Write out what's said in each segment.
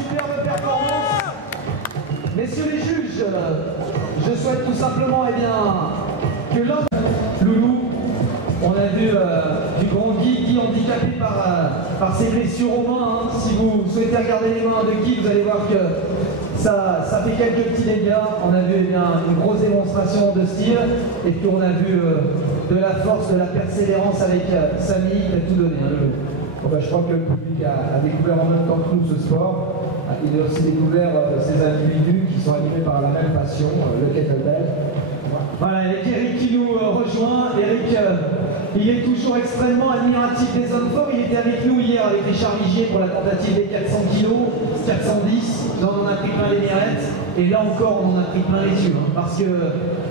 superbe performance. Messieurs les juges, je souhaite tout simplement que l'homme Loulou, on a vu du grand Guy handicapé par ses blessures aux mains. Hein. Si vous souhaitez regarder les mains de Guy, vous allez voir que ça fait quelques petits dégâts. On a vu une grosse démonstration de style et puis on a vu de la force, de la persévérance avec Samy qui a tout donné. Hein, bon, ben, je crois que le public a découvert en même temps que nous ce sport. Il a aussi découvert ces individus qui sont animés par la même passion, le kettlebell. Voilà, avec Eric qui nous rejoint. Eric, il est toujours extrêmement admiratif des hommes forts. Il était avec nous hier avec Richard Vigier pour la tentative des 400 kg, 410. Là, on en a pris plein les mirettes. Et là encore, on en a pris plein les yeux. Hein, parce que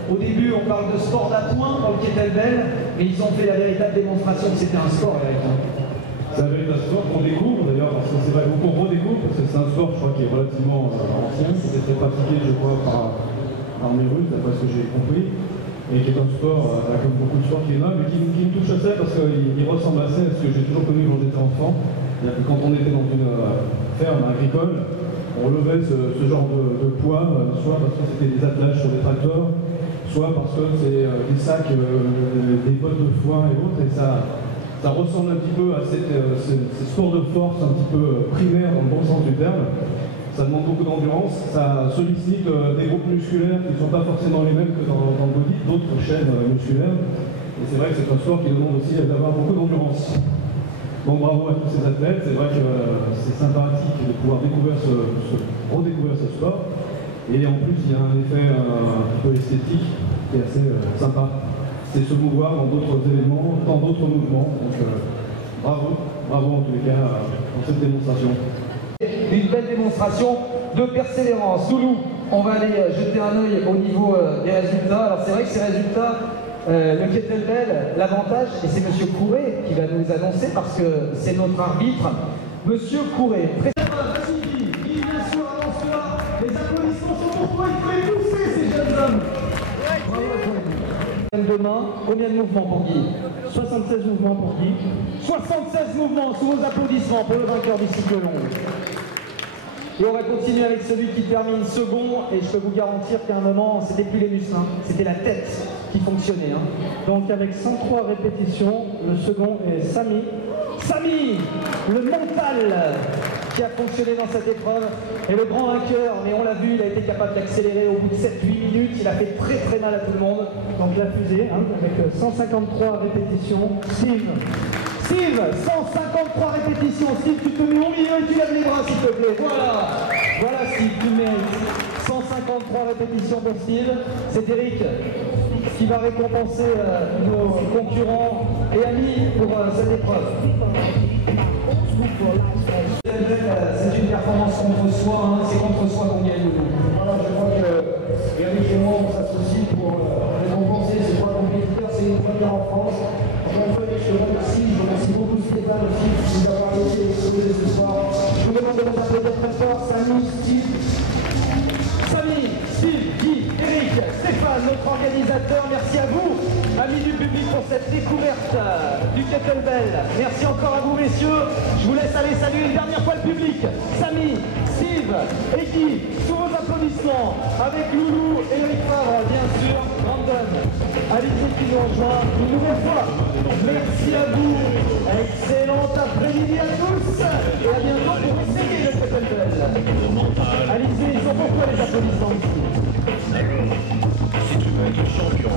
au début, on parle de sport d'appoint dans le kettlebell, mais ils ont fait la véritable démonstration que c'était un sport, Eric. C'est un véritable sport qu'on découvre d'ailleurs, parce que c'est vrai qu'on redécouvre, parce que c'est un sport, je crois, qui est relativement ancien, c'était très pratiqué, je crois, par mes Russes, d'après ce que j'ai compris, et qui est un sport, comme beaucoup de sports qui est là, mais qui me touche assez parce qu'il ressemble assez à ce que j'ai toujours connu quand j'étais enfant. C'est-à-dire que quand on était dans une ferme agricole, on levait ce genre de poids, soit parce que c'était des attelages sur des tracteurs, soit parce que c'est des sacs, des bottes de foin et autres, et ça ressemble un petit peu à ces sports de force un petit peu primaires dans le bon sens du terme. Ça demande beaucoup d'endurance, ça sollicite des groupes musculaires qui ne sont pas forcément les mêmes que dans le body, d'autres chaînes musculaires. Et c'est vrai que c'est un sport qui demande aussi d'avoir beaucoup d'endurance. Bon, bravo à tous ces athlètes, c'est vrai que c'est sympathique de pouvoir redécouvrir ce sport. Et en plus, il y a un effet un peu esthétique qui est assez sympa. C'est se mouvoir dans d'autres éléments, dans d'autres mouvements. Donc bravo en tous les cas pour cette démonstration. Une belle démonstration de persévérance. Loulou, on va aller jeter un œil au niveau des résultats. Alors c'est vrai que ces résultats, le kettlebell, l'avantage, et c'est M. Courret qui va nous les annoncer parce que c'est notre arbitre. Monsieur Courret, Guy, bien sûr, avance là. Les applaudissements sont pour toi, il faut les pousser ces jeunes hommes. Demain, combien de mouvements pour Guy? 76 mouvements pour Guy. 76 mouvements sous vos applaudissements pour le vainqueur du cycle long. Et on va continuer avec celui qui termine second, et je peux vous garantir qu'à un moment, c'était plus les muscles, hein, c'était la tête qui fonctionnait. Hein. Donc avec 103 répétitions, le second est Samy. Samy, le mental qui a fonctionné dans cette épreuve, et le grand vainqueur, mais on l'a vu, il a été capable d'accélérer au bout de 7-8 minutes, il a fait très très mal à tout le monde. Donc la fusée, hein, avec 153 répétitions. Steve, 153 répétitions. Steve, tu te mets au milieu et tu lèves les bras s'il te plaît. Voilà Steve, tu mérites. 153 répétitions pour Steve. C'est Eric qui va récompenser nos concurrents et amis pour cette épreuve. C'est une performance contre soi, hein. C'est contre soi qu'on gagne. Voilà, je crois que Eric et moi on s'associe pour récompenser ces trois compétiteurs. C'est une première en France. Encore une fois, je te remercie. Je remercie beaucoup Stéphane aussi d'avoir été sauvé ce soir. Je vous demande de vous applaudir très fort. Samy, Steve, Guy, Eric, Stéphane, notre organisateur, merci à vous, amis du public, pour cette découverte du kettlebell. Merci encore à vous, messieurs. Je vous laisse aller saluer une dernière fois le public. Samy, Steve et Guy, sous vos applaudissements, avec Loulou et Eric Favre, bien sûr, Brandon, Alice qui nous rejoint une nouvelle fois. Merci à vous. Excellent après-midi à tous. Et à bientôt pour essayer le kettlebell. Alice, ils sont pourquoi les applaudissements ici? Si tu veux être champion,